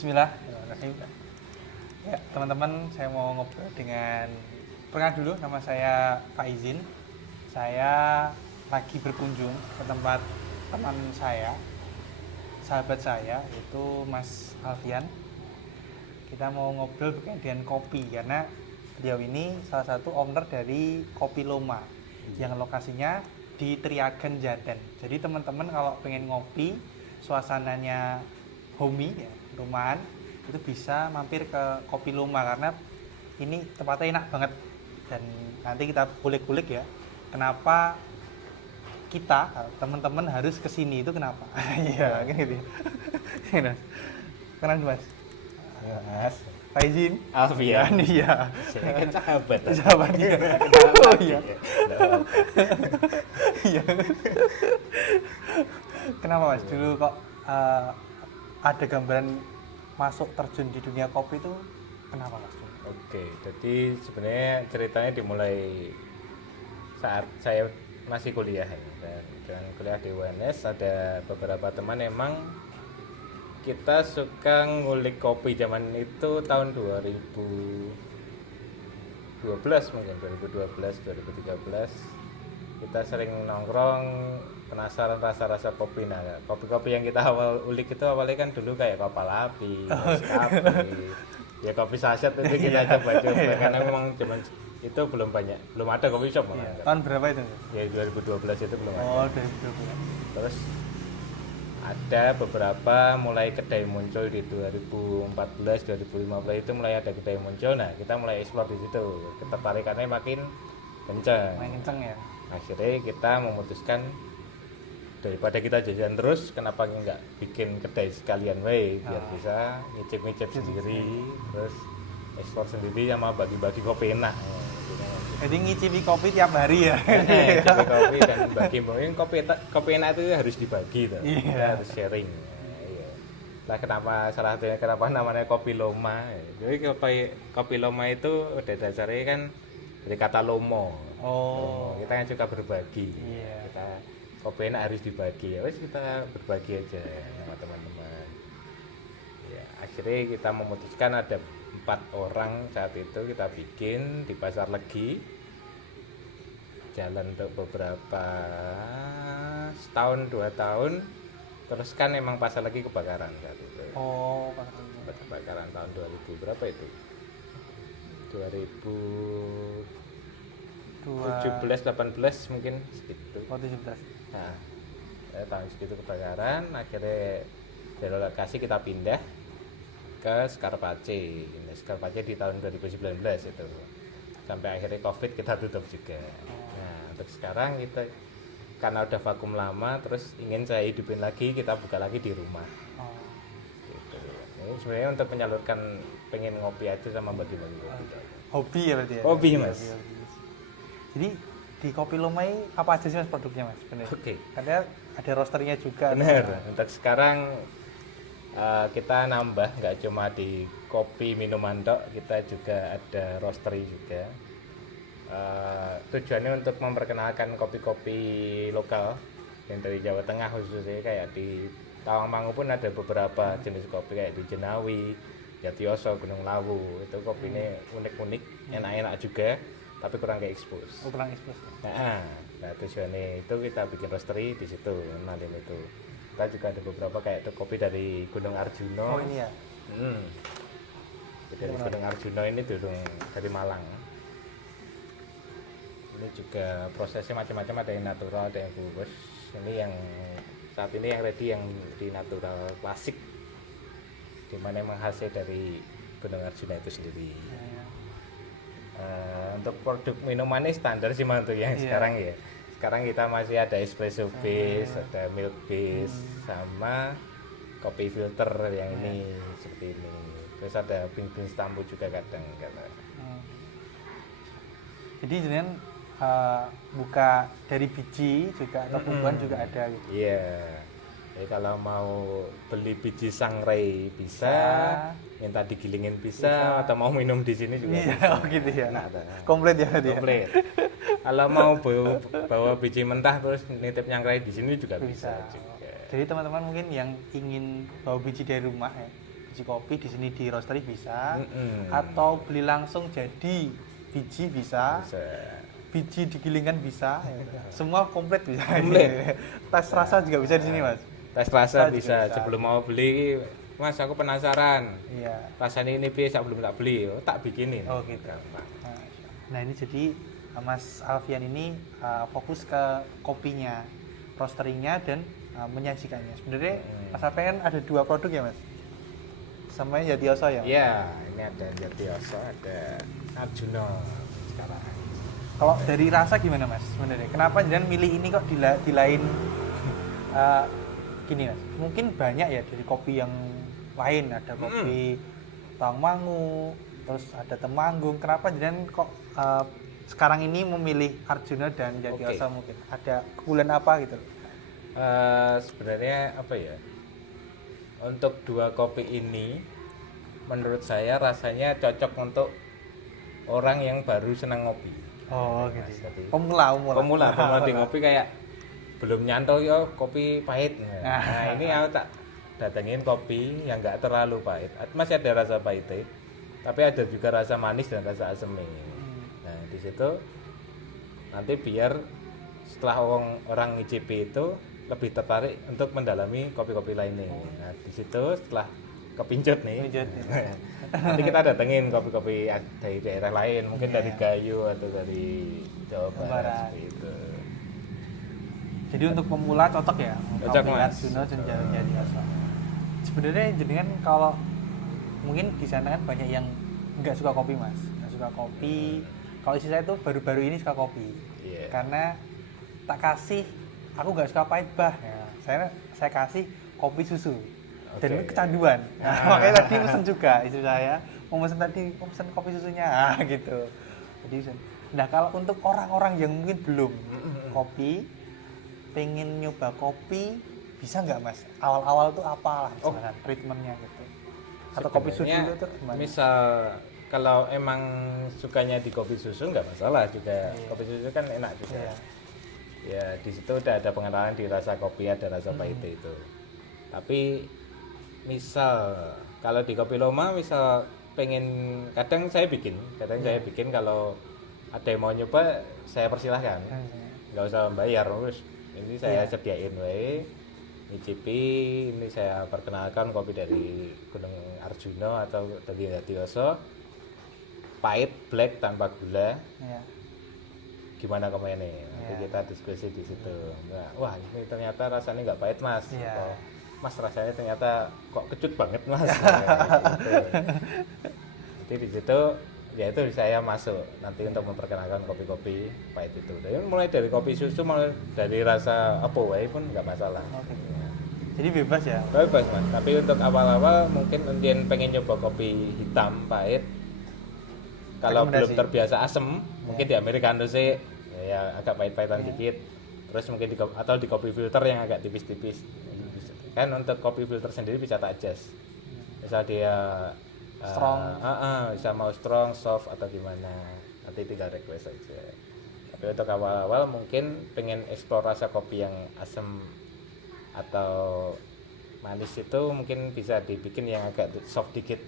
Bismillahirrahmanirrahim. Ya, teman-teman, saya mau ngobrol dengan perkenalkan dulu, nama saya Faizin. Saya lagi berkunjung ke tempat teman saya, sahabat saya, yaitu Mas Alfian. Kita mau ngobrol berkaitan dengan kopi, karena beliau ini salah satu owner dari Kopi Loma yang lokasinya di Triagen, Jaten. Jadi teman-teman kalau pengen ngopi, suasananya homey, ya, rumahan, itu bisa mampir ke Kopi Loma karena ini tempatnya enak banget. Dan nanti kita kulik-kulik ya, kenapa kita teman-teman harus kesini, itu kenapa? Iya, gitu ya. Kenal Mas? Ya, Mas. Faizin Alfian. Iya. Saya kan sahabat. Sahabat dia. Oh iya. Iya. Kenapa Mas? Dulu kok ada gambaran masuk terjun di dunia kopi itu kenapa Mas? Oke, jadi sebenarnya ceritanya dimulai saat saya masih kuliah ya. Dan kuliah di UNS ada beberapa teman emang kita suka ngulik kopi zaman itu tahun 2012 mungkin 2012 2013 kita sering nongkrong penasaran rasa-rasa kopi. Nah, kopi-kopi yang kita awal ulik itu awalnya kan dulu kayak Kapal Api, Nescafe, ya kopi saset itu kita coba-coba karena memang zaman itu belum ada kopi shop malah. Iya. Tahun berapa itu? Ya 2012 itu belum ada. Oh, 2012. Terus ada beberapa mulai kedai muncul di 2014 2015 itu mulai ada kedai muncul. Nah, kita mulai explore di situ. Ketertarikannya makin kencang. Main kenceng ya. Akhirnya kita memutuskan daripada kita jajan terus, kenapa nggak bikin kedai sekalian biar bisa nyicip-nyicip sendiri, terus ekspor sendiri sama bagi-bagi kopi enak. Jadi ngicipi kopi tiap hari ya. Nyicipi kopi dan bagi-bagi kopi enak itu harus dibagi tuh. Iya. Kita harus sharing. Iya. Lah kenapa namanya Kopi Loma? Jadi kopi Loma itu udah dasarnya kan dari kata lomo. Oh. Kita kan suka berbagi. Iya. Kita kopi enak harus dibagi. Ya wes kita berbagi aja sama teman-teman. Ya, akhirnya kita memutuskan ada 4 orang saat itu kita bikin di Pasar Legi. Jalan untuk beberapa setahun 2 tahun. Terus kan emang Pasar Legi kebakaran saat itu. Oh, Kebakaran tahun 2000 berapa itu? 2017 18 mungkin segitu. Oh, 17. Nah, tahun segitu kebakaran, akhirnya dari lokasi kita pindah ke Scarpace. Ini Scarpace di tahun 2019 itu. Sampai akhirnya Covid kita tutup juga. Nah, untuk sekarang kita karena udah vakum lama, terus ingin saya hidupin lagi, kita buka lagi di rumah. Oh. Gitu. Ini sebenarnya untuk menyalurkan pengen ngopi aja sama bagi-bagi kopi. Hobi ya berarti ya? Hobi, Mas. Hobi. Jadi di Kopi Loma ini apa aja sih Mas produknya Mas? Bener. Oke. Ada roasternya juga. Benar. Untuk sekarang kita nambah, nggak cuma di kopi minuman tok, kita juga ada roastery juga. Tujuannya untuk memperkenalkan kopi-kopi lokal yang dari Jawa Tengah khususnya, kayak di Tawangmangu pun ada beberapa jenis kopi kayak di Jenawi, Jatiyoso, Gunung Lawu. Itu kopinya unik-unik, enak-enak juga, tapi kurang ke expose. Oh, kurang expose. Nah, tujuannya itu kita bikin roastery di situ, kenalin itu. Kita juga ada beberapa kayak itu kopi dari Gunung Arjuno. Oh, ini ya. Dari Gunung Arjuno ini dari Malang. Ini juga prosesnya macam-macam, ada yang natural, ada yang bubus. Ini yang saat ini yang ready yang di natural klasik, dimana emang hasil dari Gunung Arjuno itu sendiri. Untuk produk minumannya standar sih untuk yang sekarang ya. Sekarang kita masih ada espresso base, ada milk base, sama kopi filter yang ini seperti ini. Terus ada bean stampu juga kadang. Jadi jangan buka dari biji juga atau bubuhan juga ada gitu. Iya. Jadi kalau mau beli biji sangrai bisa, minta digilingin bisa, atau mau minum di sini juga bisa. Oh gitu ya. Nah, komplit ya berarti. Komplit. Kalau mau bawa biji mentah terus nitip nyangrai di sini juga bisa juga. Jadi teman-teman mungkin yang ingin bawa biji dari rumah ya, biji kopi di sini di roastery bisa, Mm-mm. atau beli langsung jadi biji bisa, Bisa. biji digilingkan bisa, semua komplit bisa. Komplit. Tes rasa juga bisa di sini mas. Tes rasa Juga bisa. bisa. Sebelum mau beli, Mas aku penasaran. Iya. Rasanya ini piye sebelum tak beli, tak bikinin. Oh gitu. Gampang. Nah ini jadi Mas Alfian ini fokus ke kopinya, roasterinya dan menyajikannya. Sebenarnya Mas Alfian ada 2 produk ya mas, sama Yatioso ya. Iya, ini ada Yatioso, ada Arjuna sekarang. Kalau dari rasa gimana mas sebenarnya? Kenapa jangan milih ini kok di lain gini mas? Mungkin banyak ya dari kopi yang lain, ada kopi Tawangmangu, terus ada Temanggung. Kenapa jangan kok sekarang ini memilih Arjuna dan Yatioso? Oke. Mungkin ada keunggulan apa gitu? Sebenarnya apa ya? Untuk 2 kopi ini, menurut saya rasanya cocok untuk orang yang baru senang ngopi. Oh Mas, gitu. tapi Pemula di ngopi kayak belum nyantol yo kopi pahit. Nah, ini aku tak datengin kopi yang nggak terlalu pahit. Masih ada rasa pahitnya, tapi ada juga rasa manis dan rasa asemnya. Nah, di situ nanti biar setelah orang ngicipi itu lebih tertarik untuk mendalami kopi-kopi lainnya. Nah, di situ setelah kepincut nih. Nanti kita datengin kopi-kopi dari daerah lain, mungkin dari Gayo atau dari Jawa Barat seperti itu. Jadi untuk pemula cocok ya? Cocok, kopi Mas. Arjuna dan Yatioso. Sebenarnya jenengan kalau mungkin di sana kan banyak yang nggak suka kopi mas, nggak suka kopi. Kalau istri saya tuh baru-baru ini suka kopi, karena tak kasih, aku nggak suka pahit bah. Ya, saya kasih kopi susu. Dan itu kecanduan. Nah, makanya tadi pesen juga istri saya mau pesen kopi susunya gitu. Jadi, nah kalau untuk orang-orang yang mungkin belum kopi, pengen nyoba kopi, bisa nggak mas? Awal-awal tuh apa lah misalkan treatmentnya gitu? Atau kopi susu Sebenarnya, itu gimana? misal kalau emang sukanya di kopi susu nggak masalah juga. Kopi susu kan enak juga. Ya di situ udah ada pengenalan di rasa kopi, ada rasa pahit itu. Tapi misal kalau di Kopi Loma misal pengen, kadang saya bikin kalau ada yang mau nyoba saya persilahkan, nggak usah bayar, terus ini saya sediain wae ngicipi, ini saya perkenalkan kopi dari Gunung Arjuna atau dari Yatioso, pahit black tanpa gula, gimana komennya, nanti kita diskusi di situ. Nah, wah ini ternyata rasanya nggak pahit mas, atau mas rasanya ternyata kok kecut banget mas. Jadi di situ ya itu saya masuk nanti untuk memperkenalkan kopi-kopi pahit itu. Jadi mulai dari kopi susu, mulai dari rasa apa wae pun nggak masalah. Jadi bebas ya? Bebas mas. Tapi untuk awal-awal mungkin yang pengen nyoba kopi hitam pahit, kalau belum terbiasa asem, mungkin di americano sih ya agak pahit-pahitan dikit. Terus mungkin atau di kopi filter yang agak tipis-tipis. Kan untuk kopi filter sendiri bisa tak adjust. Misal dia strong, bisa mau strong, soft atau gimana, nanti tinggal request aja. Tapi untuk awal-awal mungkin pengen explore rasa kopi yang asam atau manis itu mungkin bisa dibikin yang agak soft dikit.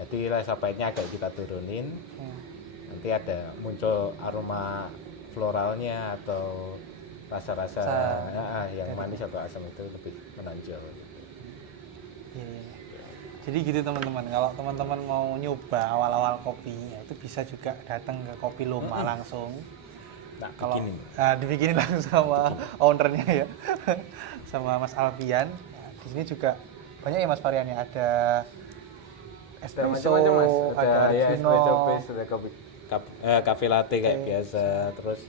Jadi rasa pahitnya agak kita turunin. Nanti ada muncul aroma floralnya atau rasa-rasa yang manis atau asam itu lebih menonjol. Jadi gitu teman-teman, kalau teman-teman mau nyoba awal-awal kopi, ya itu bisa juga datang ke Kopi Loma langsung. Nah, kalau dibikinin langsung sama ownernya ya, sama Mas Alfian. Nah, di sini juga banyak ya mas variannya, ada espresso, ada espresso base, ada kopi cafe latte kayak biasa, terus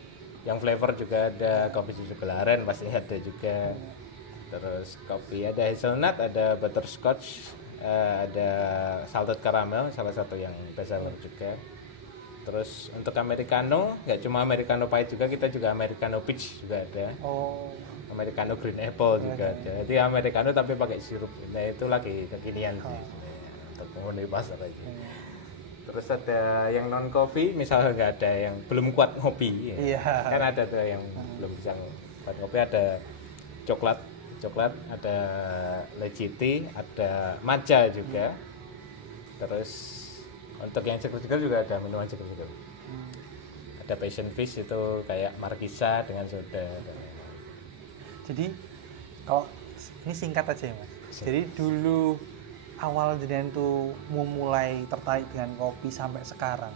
yang flavor juga ada kopi susu kelaren pasti ada juga, terus kopi ada hazelnut, ada butterscotch, ada salted caramel salah satu yang best seller juga. Terus untuk americano nggak cuma americano pahit juga, kita juga americano peach juga ada, americano green apple juga ada. Jadi americano tapi pakai sirup, nah itu lagi kekinian sih untuk memenuhi pasar aja. Terus ada yang non kopi, misalnya nggak ada yang belum kuat ngopi, kan ada tuh yang belum bisa kuat ngopi, ada coklat coklat, ada Legiti, ada matcha juga. Terus untuk yang seger-seger juga ada minuman seger-seger. Ada passion fish itu kayak markisa dengan soda. Jadi kalau ini singkat aja ya mas. Jadi dulu awal jenengan tuh mulai tertarik dengan kopi sampai sekarang.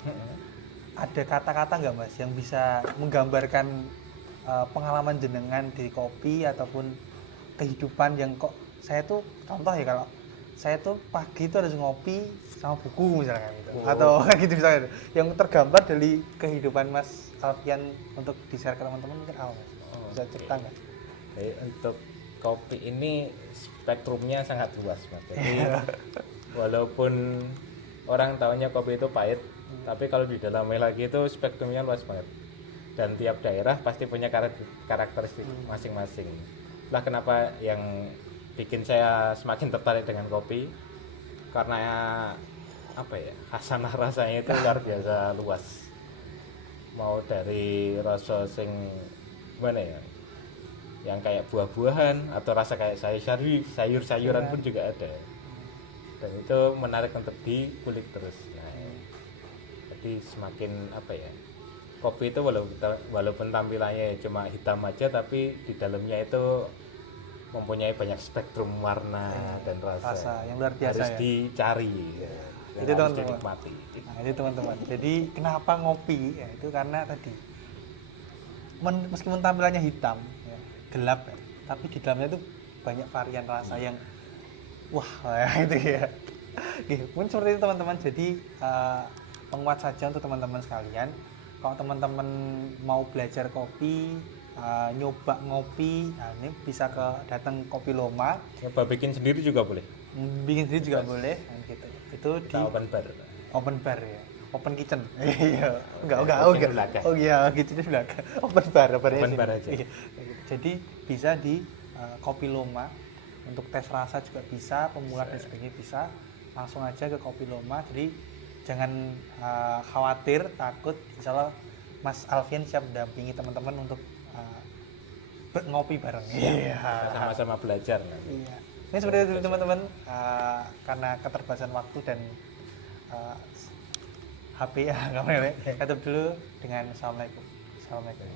Ada kata-kata nggak mas yang bisa menggambarkan pengalaman jenengan di kopi ataupun kehidupan yang kok saya tuh contoh ya kalau saya tuh pagi itu harus ngopi sama buku misalkan gitu. Atau kayak gitu misalkan yang tergambar dari kehidupan Mas Alfian untuk di-share ke teman-teman mungkin apa mas? Bisa cerita nggak? Jadi untuk kopi ini spektrumnya sangat luas mas. Jadi walaupun orang tahunya kopi itu pahit, tapi kalau di dalamnya lagi itu spektrumnya luas banget. Dan tiap daerah pasti punya karakteristik masing-masing. Lah kenapa yang bikin saya semakin tertarik dengan kopi? Karena apa ya, khasanah rasanya itu luar biasa luas. Mau dari rasa sing mana ya, yang kayak buah-buahan atau rasa kayak sayur-sayuran pun juga ada. Dan itu menarik untuk dikulik terus. Nah, jadi semakin apa ya, kopi itu walaupun tampilannya cuma hitam aja, tapi di dalamnya itu mempunyai banyak spektrum warna dan rasa yang luar biasa harus ya? Dicari Itu harus teman-teman. dinikmati. Nah itu teman-teman. Jadi kenapa ngopi? Ya, itu karena tadi meskipun tampilannya hitam, ya, gelap, ya, tapi di dalamnya itu banyak varian rasa yang wah ya, itu ya. Oke, mungkin seperti itu teman-teman. Jadi penguat saja untuk teman-teman sekalian. Kalau teman-teman mau belajar kopi, nyoba ngopi, nah ini bisa datang Kopi Loma. Coba bikin sendiri juga boleh. Bikin sendiri juga boleh, kan gitu. Itu di Open bar ya, open kitchen. Iya, enggak. Belakang. Oh iya, kitchen di belakang. Open bar aja. Iya. Jadi bisa di Kopi Loma. Untuk tes rasa juga bisa, pemula dan sebagainya bisa. Langsung aja ke Kopi Loma. Jadi jangan khawatir, takut. Insya Allah Mas Alfian siap mendampingi teman-teman untuk ngopi bareng. Iya. Sama-sama belajar nanti. Iya. Ini seperti itu teman-teman, karena keterbatasan waktu dan HP ya, kami tutup dulu dengan assalamualaikum. Assalamualaikum.